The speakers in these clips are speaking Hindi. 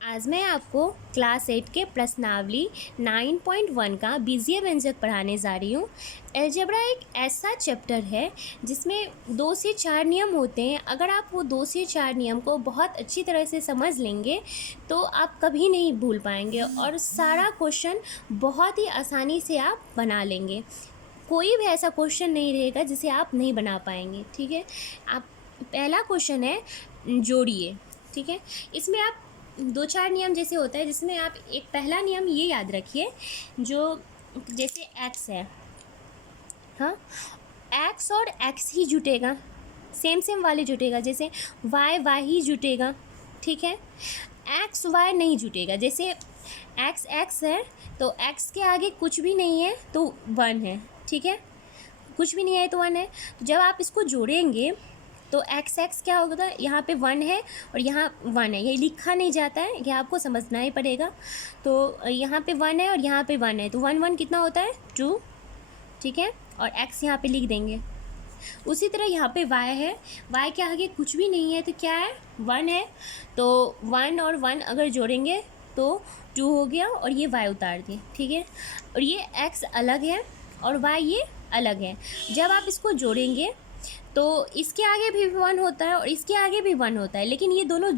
आज मैं आपको क्लास 8 के प्रश्नावली 9.1 का बीजीय व्यंजक पढ़ाने जा रही हूँ। अलजेब्रा एक ऐसा चैप्टर है जिसमें 2 से 4 नियम होते हैं। अगर आप वो 2 से 4 नियम को बहुत अच्छी तरह से समझ लेंगे तो आप कभी नहीं भूल पाएंगे और सारा क्वेश्चन बहुत ही आसानी से आप बना लेंगे। कोई भी ऐसा क्वेश्चन नहीं रहेगा जिसे आप नहीं बना पाएंगे। ठीक है, आप पहला क्वेश्चन है जोड़िए। ठीक है, इसमें आप 2-4 नियम जैसे होता है जिसमें आप एक पहला नियम ये याद रखिए, जो जैसे एक्स है, हाँ, एक्स और एक्स ही जुटेगा, सेम सेम वाले जुटेगा। जैसे वाई वाई ही जुटेगा। ठीक है, एक्स वाई नहीं जुटेगा। जैसे एक्स एक्स है तो एक्स के आगे कुछ भी नहीं है तो 1 है। ठीक है, कुछ भी नहीं है तो 1 है। तो जब आप इसको जोड़ेंगे तो एक्स एक्स क्या होगा, यहाँ पे 1 है और यहाँ 1 है। ये लिखा नहीं जाता है, ये आपको समझना ही पड़ेगा। तो यहाँ पे 1 है और यहाँ पे 1 है, तो 1 1 कितना होता है 2। ठीक है, और एक्स यहाँ पे लिख देंगे। उसी तरह यहाँ पे y है, y के आगे कुछ भी नहीं है तो क्या है 1 है। तो 1 और 1 अगर जोड़ेंगे तो 2 हो गया और ये y उतार दिए। ठीक है, और ये x अलग है और y ये अलग है। जब आप इसको जोड़ेंगे तो इसके आगे भी 1 होता है और इसके आगे भी 1 होता है, लेकिन ये दोनों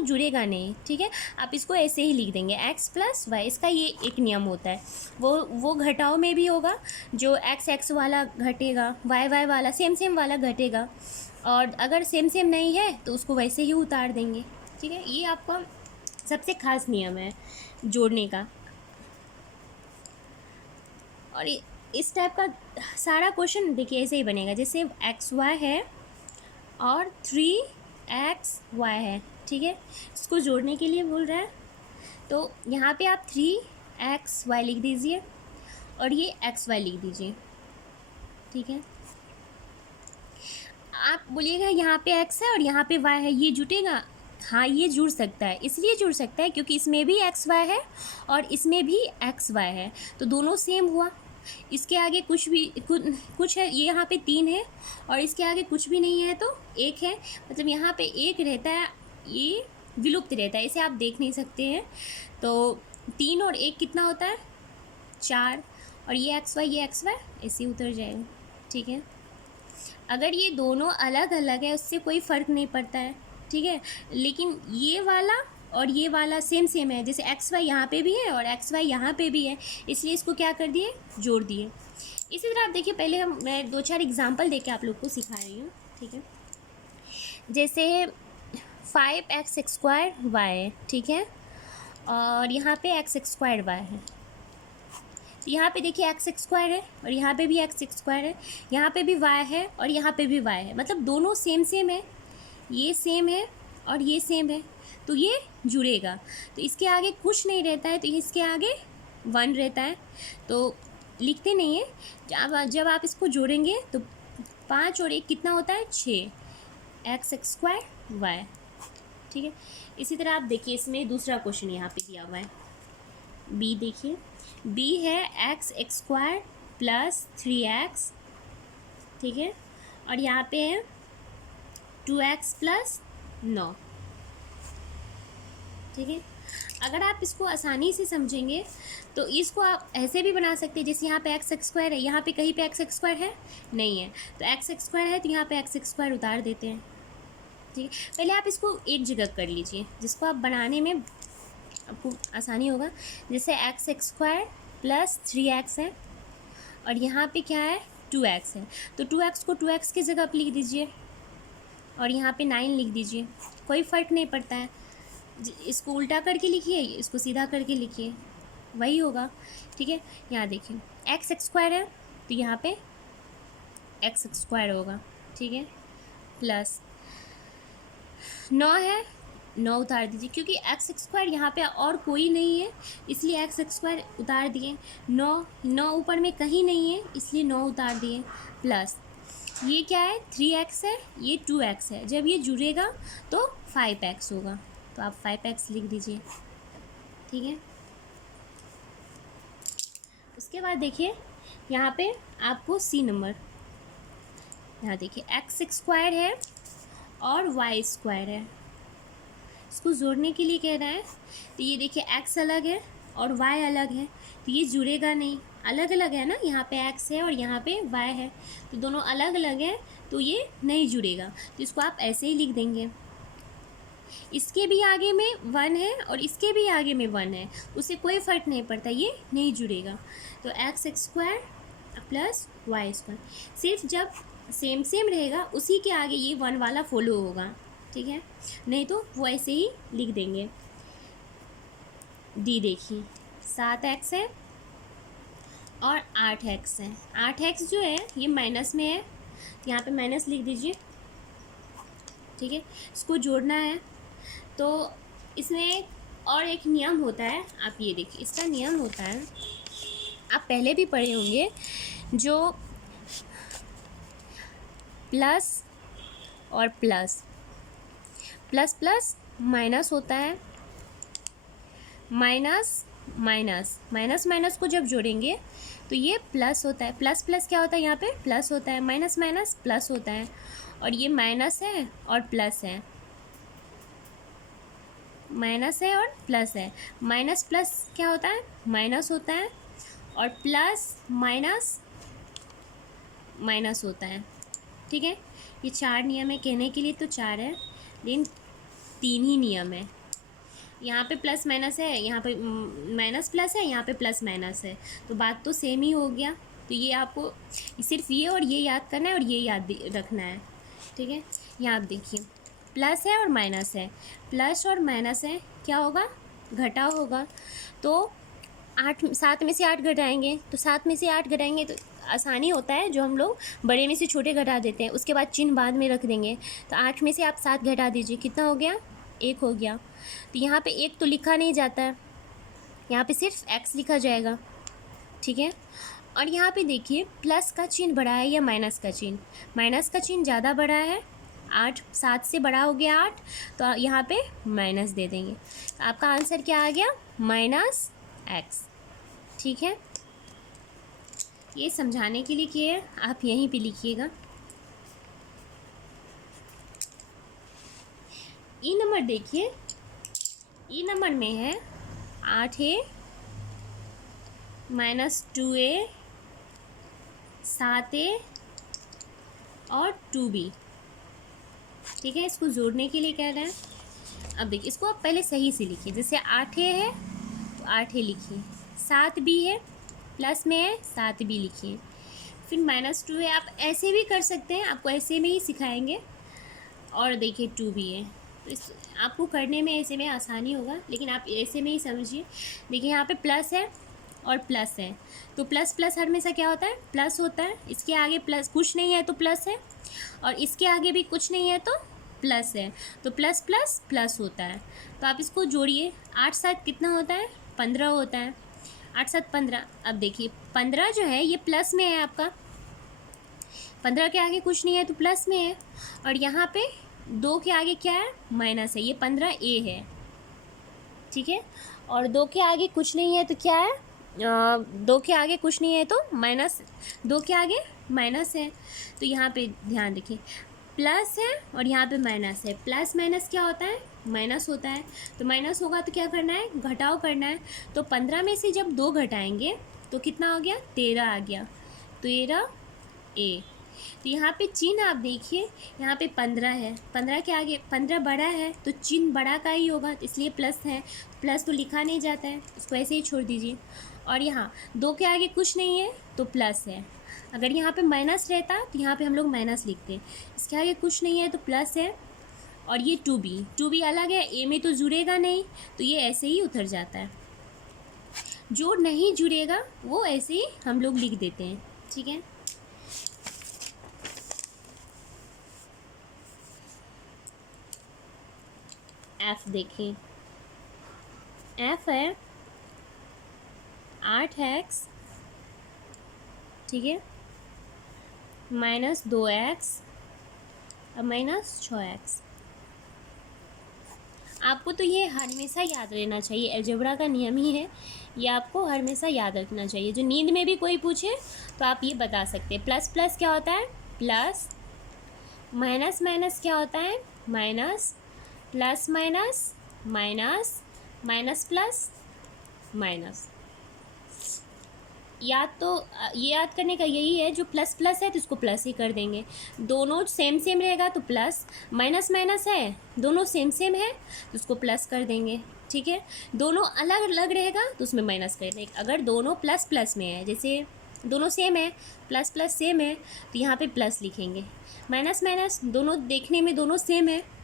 जुड़ेगा नहीं। ठीक है, आप इसको ऐसे ही लिख देंगे x प्लस वाई। इसका ये एक नियम होता है, वो घटाव में भी होगा, जो x x वाला घटेगा, y y वाला सेम सेम वाला घटेगा, और अगर सेम सेम नहीं है तो उसको वैसे ही उतार देंगे। ठीक है, ये आपका सबसे खास नियम है जोड़ने का। और इस टाइप का सारा क्वेश्चन देखिए ऐसे ही बनेगा, जैसे एक्स वाई है और 3xy है। ठीक है, इसको जोड़ने के लिए बोल रहा है, तो यहाँ पे आप 3xy लिख दीजिए और ये xy लिख दीजिए। ठीक है, आप बोलिएगा यहाँ पे x है और यहाँ पे y है, ये जुटेगा? हाँ, ये जुड़ सकता है। इसलिए जुड़ सकता है क्योंकि इसमें भी xy है और इसमें भी xy है, तो दोनों सेम हुआ। इसके आगे कुछ है, ये यहाँ पे 3 है और इसके आगे कुछ भी नहीं है तो 1 है, मतलब यहाँ पे 1 रहता है, ये विलुप्त रहता है, इसे आप देख नहीं सकते हैं। तो 3 और 1 कितना होता है 4, और ये xy ऐसे उतर जाएगा। ठीक है, अगर ये दोनों अलग अलग है उससे कोई फ़र्क नहीं पड़ता है। ठीक है, लेकिन ये वाला और ये वाला सेम सेम है, जैसे एक्स वाई यहाँ पे भी है और एक्स वाई यहाँ पे भी है, इसलिए इसको क्या कर दिए, जोड़ दिए। इसी तरह आप देखिए, पहले मैं 2-4 एग्जांपल देके आप लोग को सिखा रही हूँ। ठीक है, जैसे 5x² y। ठीक है, और यहाँ पे x² y है। यहाँ पे देखिए x² है और यहाँ पे भी x² है, यहाँ पे भी y है और यहाँ पे भी y है, मतलब दोनों सेम सेम है, ये सेम है और ये सेम है, तो ये जुड़ेगा। तो इसके आगे कुछ नहीं रहता है तो इसके आगे 1 रहता है, तो लिखते नहीं है। जब आप इसको जोड़ेंगे तो 5 और 1 कितना होता है 6, x² y। ठीक है, इसी तरह आप देखिए, इसमें दूसरा क्वेश्चन यहाँ पे दिया हुआ है, बी देखिए, बी है x² प्लस 3x। ठीक है, और यहाँ पे है 2x प्लस 9। ठीक है, अगर आप इसको आसानी से समझेंगे तो इसको आप ऐसे भी बना सकते हैं, जैसे यहाँ पे x² है, यहाँ पे कहीं पे x² है नहीं है, तो x² है तो यहाँ पे x² उतार देते हैं। ठीक है, पहले आप इसको एक जगह कर लीजिए जिसको आप बनाने में आपको आसानी होगा। जैसे x² प्लस 3x है और यहाँ पे क्या है 2x है, तो 2x को 2x की जगह पर लिख दीजिए और यहाँ पे 9 लिख दीजिए, कोई फ़र्क नहीं पड़ता है। इसको उल्टा करके लिखिए, इसको सीधा करके लिखिए, वही होगा। ठीक है, यहाँ देखिए x² है तो यहाँ पे x² होगा। ठीक है, प्लस 9 है, 9 उतार दीजिए क्योंकि x² यहाँ पे और कोई नहीं है इसलिए x² उतार दिए। 9 ऊपर में कहीं नहीं है इसलिए 9 उतार दिए, प्लस ये क्या है 3x है, ये 2x है, जब ये जुड़ेगा तो 5x होगा, तो आप 5x लिख दीजिए। ठीक है, उसके बाद देखिए यहाँ पे आपको सी नंबर, यहाँ देखिए x² है और y² है, इसको जोड़ने के लिए कह रहा है, तो ये देखिए x अलग है और y अलग है, तो ये जुड़ेगा नहीं, अलग अलग है ना, यहाँ पे x है और यहाँ पे y है, तो दोनों अलग अलग है, तो ये नहीं जुड़ेगा। तो इसको आप ऐसे ही लिख देंगे, इसके भी आगे में 1 है और इसके भी आगे में 1 है, उससे कोई फ़र्क नहीं पड़ता, ये नहीं जुड़ेगा। तो x² प्लस y², सिर्फ जब सेम सेम रहेगा उसी के आगे ये 1 वाला फॉलो होगा, ठीक है, नहीं तो वो ऐसे ही लिख देंगे। डी देखिए 7x है और 8x है। 8x जो है ये माइनस में है, तो यहाँ पे माइनस लिख दीजिए, ठीक है। इसको जोड़ना है, तो इसमें और एक नियम होता है, आप ये देखिए, इसका नियम होता है, आप पहले भी पढ़े होंगे, जो प्लस और प्लस प्लस प्लस माइनस होता है, माइनस माइनस माइनस माइनस को जब जोड़ेंगे तो ये प्लस होता है, प्लस प्लस क्या होता है, यहाँ पे प्लस होता है, माइनस माइनस प्लस होता है, और ये माइनस है और प्लस है, माइनस है और प्लस है, माइनस प्लस क्या होता है, माइनस होता है, और प्लस माइनस माइनस होता है, ठीक है। ये 4 नियम है, कहने के लिए तो 4 है, लेकिन 3 ही नियम है। यहाँ पे प्लस माइनस है, यहाँ पे माइनस प्लस है, यहाँ पे प्लस माइनस है, तो बात तो सेम ही हो गया। तो ये आपको सिर्फ ये और ये याद करना है और ये याद रखना है, ठीक है। यहाँ आप देखिए, प्लस है और माइनस है, प्लस और माइनस है, क्या होगा, घटाव होगा। तो 7 में से 8 घटाएंगे, तो 7 में से 8 घटाएंगे तो आसानी होता है, जो हम लोग बड़े में से छोटे घटा देते हैं, उसके बाद चिन्ह बाद में रख देंगे। तो 8 में से आप 7 घटा दीजिए, कितना हो गया, 1 हो गया। तो यहाँ पे 1 तो लिखा नहीं जाता है, यहाँ पे सिर्फ x लिखा जाएगा, ठीक है। और यहाँ पे देखिए, प्लस का चिन्ह बड़ा है या माइनस का चिन्ह, माइनस का चिन्ह ज़्यादा बड़ा है, 8 7 से बड़ा हो गया 8, तो यहाँ पे माइनस दे देंगे। तो आपका आंसर क्या आ गया, -x, ठीक है। ये समझाने के लिए किए, आप यहीं पे लिखिएगा। ई नंबर देखिए, ई नंबर में है 8a -2a 7a और 2b, ठीक है। इसको जोड़ने के लिए कह रहे हैं। अब देखिए, इसको आप पहले सही से लिखिए, जैसे 8a है तो 8a लिखिए, 7b है प्लस में है 7b लिखिए, फिर -2 है, आप ऐसे भी कर सकते हैं, आपको ऐसे में ही सिखाएंगे। और देखिए 2b है, तो इस आपको करने में ऐसे में आसानी होगा, लेकिन आप ऐसे में ही समझिए। देखिए यहाँ पे प्लस है और प्लस है, तो प्लस प्लस हमेशा क्या होता है, प्लस होता है। इसके आगे प्लस कुछ नहीं है तो प्लस है, और इसके आगे भी कुछ नहीं है तो प्लस है, तो प्लस प्लस प्लस होता है। तो आप इसको जोड़िए, 8 7 कितना होता है, 15 होता है, 8 7 15। अब देखिए 15 जो है ये प्लस में है, आपका 15 के आगे कुछ नहीं है तो प्लस में है, और यहाँ पे 2 के आगे क्या है, माइनस है, ये 15a है, ठीक है। और 2 के आगे कुछ नहीं है तो क्या है, 2 के आगे कुछ नहीं है तो माइनस, 2 के आगे माइनस है, तो यहाँ पे ध्यान देखिए, प्लस है और यहाँ पे माइनस है, प्लस माइनस क्या होता है, माइनस होता है। तो माइनस होगा तो क्या करना है, घटाव करना है। तो 15 में से जब 2 घटाएंगे तो कितना हो गया, 13 आ गया, 13a। तो यहाँ पे चिन्ह आप देखिए, यहाँ पे 15 है, 15 के आगे 15 बड़ा है तो चिन्ह बड़ा का ही होगा, इसलिए प्लस है, प्लस तो लिखा नहीं जाता है, इसको ऐसे ही छोड़ दीजिए। और यहाँ 2 के आगे कुछ नहीं है तो प्लस है, अगर यहाँ पे माइनस रहता तो यहाँ पे हम लोग माइनस लिखते, इसके आगे कुछ नहीं है तो प्लस है। और ये 2b अलग है, a में तो जुड़ेगा नहीं, तो ये ऐसे ही उतर जाता है। जो नहीं जुड़ेगा वो ऐसे ही हम लोग लिख देते हैं, ठीक है। f देखिए, f है 8x, ठीक है, -2x और -6x। आपको तो ये हमेशा याद रहना चाहिए, अलजेब्रा का नियम ही है, ये आपको हमेशा याद रखना चाहिए। जो नींद में भी कोई पूछे तो आप ये बता सकते हैं। प्लस प्लस क्या होता है, प्लस, माइनस माइनस क्या होता है, minus, plus minus minus, minus plus minus. याद तो ये याद करने का यही है, जो प्लस प्लस है तो इसको प्लस ही कर देंगे। दोनों सेम सेम रहेगा तो प्लस, माइनस माइनस है दोनों सेम सेम है तो उसको प्लस कर देंगे। ठीक है, दोनों अलग अलग रहेगा तो उसमें माइनस कर देंगे। अगर दोनों प्लस प्लस में है, जैसे दोनों सेम है, प्लस प्लस सेम है, तो यहाँ पे प्लस लिखेंगे। माइनस माइनस दोनों देखने में दोनों सेम है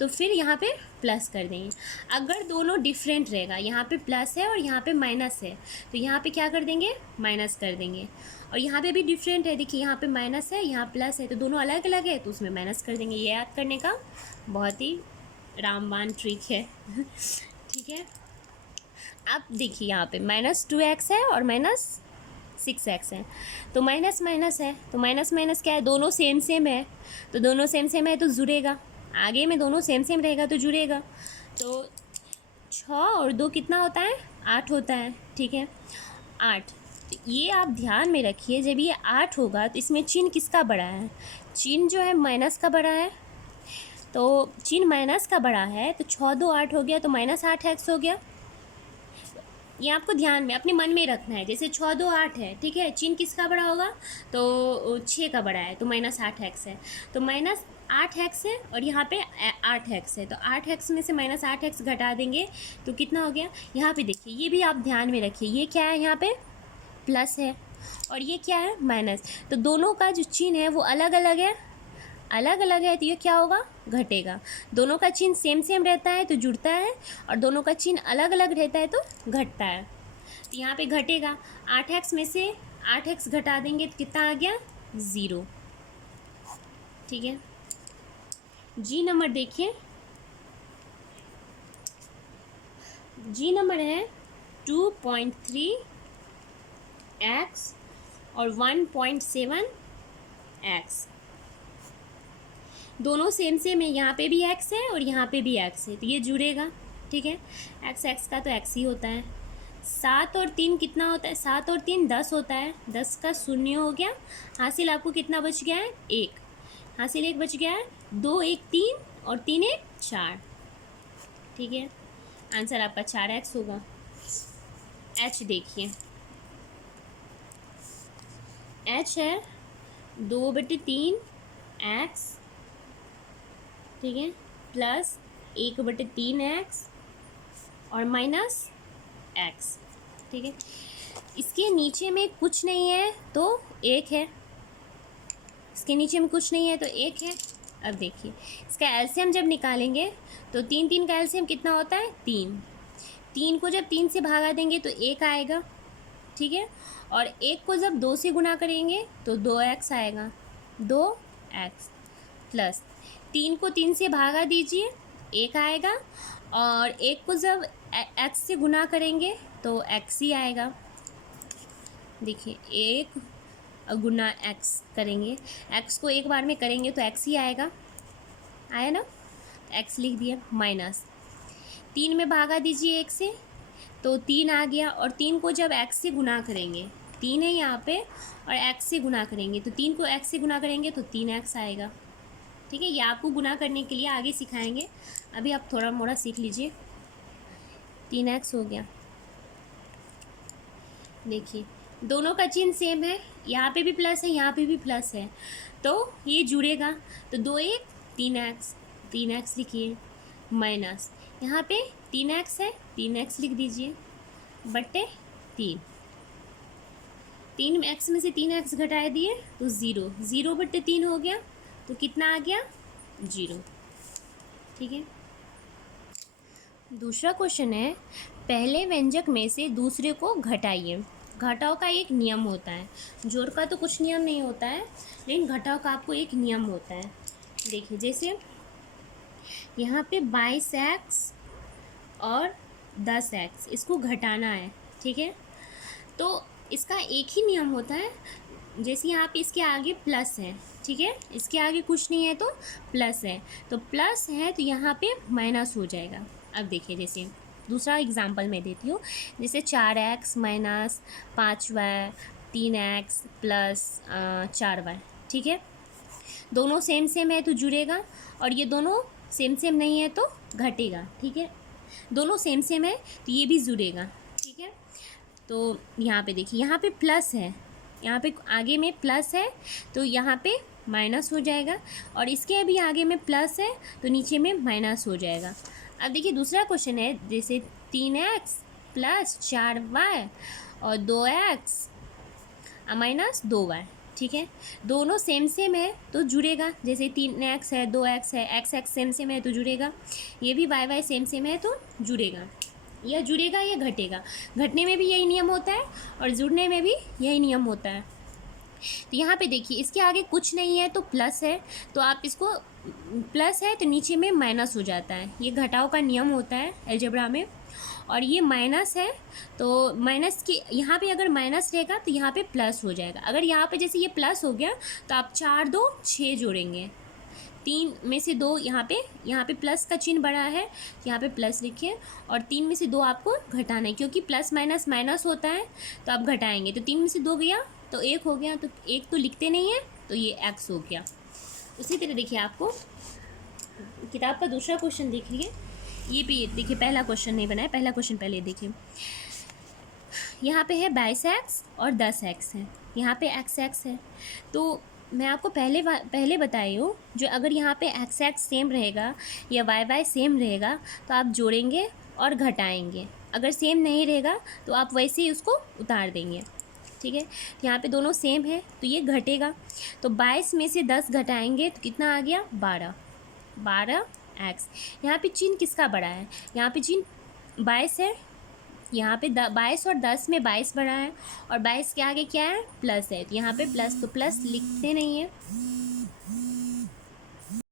तो फिर यहाँ पे प्लस कर देंगे। अगर दोनों डिफरेंट रहेगा, यहाँ पे प्लस है और यहाँ पे माइनस है, तो यहाँ पे क्या कर देंगे, माइनस कर देंगे। और यहाँ पे भी डिफरेंट है, देखिए यहाँ पे माइनस है, यहाँ प्लस है, तो दोनों अलग अलग है तो उसमें माइनस कर देंगे। ये याद करने का बहुत ही रामबाण ट्रिक है। ठीक है, अब देखिए यहाँ पे -2x है और -6x है, तो माइनस माइनस है तो माइनस माइनस क्या है, दोनों सेम सेम है, तो दोनों सेम सेम है तो जुड़ेगा। आगे में दोनों सेम सेम रहेगा तो जुड़ेगा। तो 6 और 2 कितना होता है, 8 होता है। ठीक है, 8। तो ये आप ध्यान में रखिए, जब ये 8 होगा तो इसमें चिन्ह किसका बड़ा है, चिन्ह जो है माइनस का बड़ा है। तो चिन्ह माइनस का बड़ा है तो 6 2 8 हो गया, तो -8x हो गया। ये आपको ध्यान में अपने मन में रखना है। जैसे 6 2 8 है, ठीक है, चिन्ह किसका बड़ा होगा, तो 6 का बड़ा है, तो -8x है, तो -8x है और यहाँ पे 8x है, तो 8x में से -8x घटा देंगे तो कितना हो गया। यहाँ पे देखिए, ये भी आप ध्यान में रखिए, ये क्या है, यहाँ पे प्लस है और ये क्या है, माइनस। तो दोनों का जो चिन्ह है वो अलग अलग है, अलग अलग है, तो ये क्या होगा, घटेगा। दोनों का चिन्ह सेम सेम रहता है तो जुड़ता है, और दोनों का चिन्ह अलग अलग रहता है तो घटता है। तो यहाँ पे घटेगा, 8x में से 8x घटा देंगे तो कितना आ गया, 0। ठीक है, जी नंबर देखिए, जी नंबर है 2.3x और 1.7x। दोनों सेम सेम है, यहाँ पे भी x है और यहाँ पे भी x है, तो ये जुड़ेगा। ठीक है, x का तो x ही होता है। 7 और 3 कितना होता है, 7 और 3 10 होता है, 10 का शून्य हो गया। हासिल आपको कितना बच गया है, 1 हासिल, 1 बच गया है। 2 1 3 और 3 1 4। ठीक है, आंसर आपका 4x होगा। h देखिए, h है 2/3x, ठीक है, प्लस 1/3x और -x। ठीक है, इसके नीचे में कुछ नहीं है तो 1 है, इसके नीचे में कुछ नहीं है तो 1 है। अब देखिए, इसका एलसीएम जब निकालेंगे तो 3 3 का एलसीएम कितना होता है, 3। 3 को जब 3 से भागा देंगे तो 1 आएगा। ठीक है, और 1 को जब 2 से गुणा करेंगे तो 2x आएगा, 2x प्लस 3 को 3 से भागा दीजिए, 1 आएगा, और 1 को जब x से गुणा करेंगे तो x ही आएगा। देखिए, 1 गुना x करेंगे, x को एक बार में करेंगे तो x ही आएगा, आया ना, x लिख दिया। माइनस 3 में भागा दीजिए 1 से तो 3 आ गया, और 3 को जब x से गुना करेंगे, 3 है यहाँ पे, और x से गुना करेंगे तो 3 को x से गुना करेंगे तो 3x आएगा। ठीक है, ये आपको गुना करने के लिए आगे सिखाएंगे, अभी आप थोड़ा मोड़ा सीख लीजिए। 3x हो गया। देखिए, दोनों का चिन्ह सेम है, यहाँ पे भी प्लस है, यहाँ पे भी प्लस है, तो ये जुड़ेगा। तो 2 1 3x, 3x लिखिए, माइनस यहाँ पे 3x है, 3x लिख दीजिए, बट्टे 3। 3x में से 3x घटा दिए तो 0, 0/3 हो गया, तो कितना आ गया, 0। ठीक है, दूसरा क्वेश्चन है, पहले व्यंजक में से दूसरे को घटाइए। घटाव का एक नियम होता है, जोड़ का तो कुछ नियम नहीं होता है, लेकिन घटाव का आपको एक नियम होता है। देखिए, जैसे यहाँ पे 22x और 10x, इसको घटाना है। ठीक है, तो इसका एक ही नियम होता है, जैसे यहाँ पे इसके आगे प्लस है, ठीक है, इसके आगे कुछ नहीं है तो प्लस है, तो प्लस है तो यहाँ पे माइनस हो जाएगा। अब देखिए, जैसे दूसरा एग्जांपल मैं देती हूँ, जैसे 4x minus 5y 3x plus 4y। ठीक है, दोनों सेम सेम है तो जुड़ेगा, और ये दोनों सेम सेम नहीं है तो घटेगा। ठीक है, दोनों सेम सेम है तो ये भी जुड़ेगा, ठीक है। तो यहाँ पे देखिए, यहाँ पे प्लस है, यहाँ पे आगे में प्लस है तो यहाँ पे माइनस हो जाएगा, और इसके अभी आगे में प्लस है तो नीचे में माइनस हो जाएगा। अब देखिए दूसरा क्वेश्चन है, जैसे 3x प्लस 4y और 2x माइनस 2y, ठीक है। दोनों सेम सेम है तो जुड़ेगा, जैसे 3x है 2x है, x सेम सेम है तो जुड़ेगा, ये भी y सेम सेम है तो जुड़ेगा। या जुड़ेगा या घटेगा, घटने में भी यही नियम होता है और जुड़ने में भी यही नियम होता है। तो यहाँ पे देखिए इसके आगे कुछ नहीं है तो प्लस है, तो आप इसको प्लस है तो नीचे में माइनस हो जाता है, ये घटाव का नियम होता है अलजेब्रा में। और ये माइनस है तो माइनस के यहाँ पे अगर माइनस रहेगा तो यहाँ पे प्लस हो जाएगा। अगर यहाँ पे जैसे ये प्लस हो गया तो आप 4 2 6 जोड़ेंगे, 3 में से 2 यहाँ पे प्लस का चिन्ह बड़ा है, यहाँ पे प्लस लिखिए, और 3 में से 2 आपको घटाना है, क्योंकि प्लस माइनस माइनस होता है तो आप घटाएंगे, तो 3 में से 2 गया तो 1 हो गया, तो 1 तो लिखते नहीं है तो ये x हो गया। उसी तरह देखिए आपको किताब का दूसरा क्वेश्चन देखिए, ये भी देखिए पहला क्वेश्चन नहीं बनाया, पहला क्वेश्चन पहले देखिए। यहाँ पे है 22x और 10x है, यहाँ पे x है, तो मैं आपको पहले बताई हूँ, जो अगर यहाँ पे x सेम रहेगा या y सेम रहेगा तो आप जोड़ेंगे और घटाएंगे, अगर सेम नहीं रहेगा तो आप वैसे ही उसको उतार देंगे, ठीक है। यहाँ पे दोनों सेम है तो ये घटेगा, तो 22 में से 10 घटाएंगे तो कितना आ गया 12x। यहाँ पे चिन्ह किसका बड़ा है, यहाँ पे चिन्ह 22 है, यहाँ पे 22 और 10 में 22 बड़ा है, और 22 के आगे क्या है प्लस है, तो यहाँ पे प्लस, तो प्लस लिखते नहीं है